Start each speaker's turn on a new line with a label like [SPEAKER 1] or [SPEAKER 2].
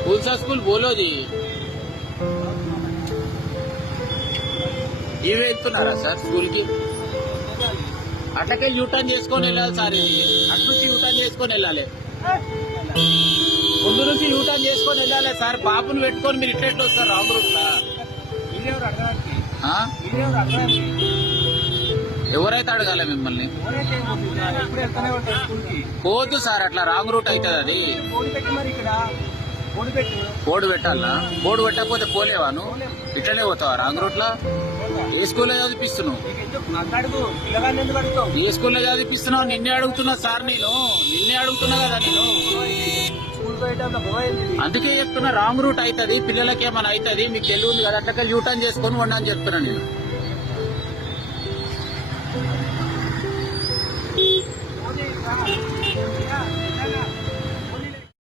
[SPEAKER 1] कौन सा स्कूल बोलो जी ఇవి వెళ్తున్నారా సార్ స్కూల్ కి అట్లకే యూటర్న్ చేసుకొని వెళ్ళాలి సార్ ఇది అటు నుంచి యూటర్న్ చేసుకొని వెళ్ళాలి ముందు నుంచి యూటర్న్ చేసుకొని వెళ్ళాలి సార్ బాబుని పెట్టుకొని మీరు ఇట్లా ఎట్లా వస్తారు రాంగ్ రూట్ లా
[SPEAKER 2] మీరెవరు అడగడానికి
[SPEAKER 1] ఆ?
[SPEAKER 2] మీరెవరు అడగడానికి
[SPEAKER 1] ఎవరైతే అడగాలి మిమ్మల్ని
[SPEAKER 2] ఎవరైతే ఏమవుతుంది? ఎప్పుడు వెళ్తానే ఉంటారు స్కూల్కి
[SPEAKER 1] పోద్దు సార్ అట్లా రాంగ్ రూట్ అవుతుంది అది
[SPEAKER 2] బోర్డు
[SPEAKER 1] పెట్టాలా? బోర్డు పెట్టకపోతే పోలేవా నువ్వు? ఇట్లనే పోతావా? రాంగ్ రూట్లా? ఏ స్కూల్లో
[SPEAKER 2] చదివిపిస్తున్నావు?
[SPEAKER 1] ఏ స్కూల్లో చదివిపిస్తున్నావు? నిన్నే అడుగుతున్నా సార్ నేను. నిన్నే అడుగుతున్నా కదా నేను. అందుకే చెప్తున్నా రాంగ్ రూట్ అవుతుంది పిల్లలకి ఏమైనా అవుతుంది మీకు తెలియదు కదా అట్లా యూటర్న్ చేసుకొని ఉండని చెప్తున్నా నేను. Thank you.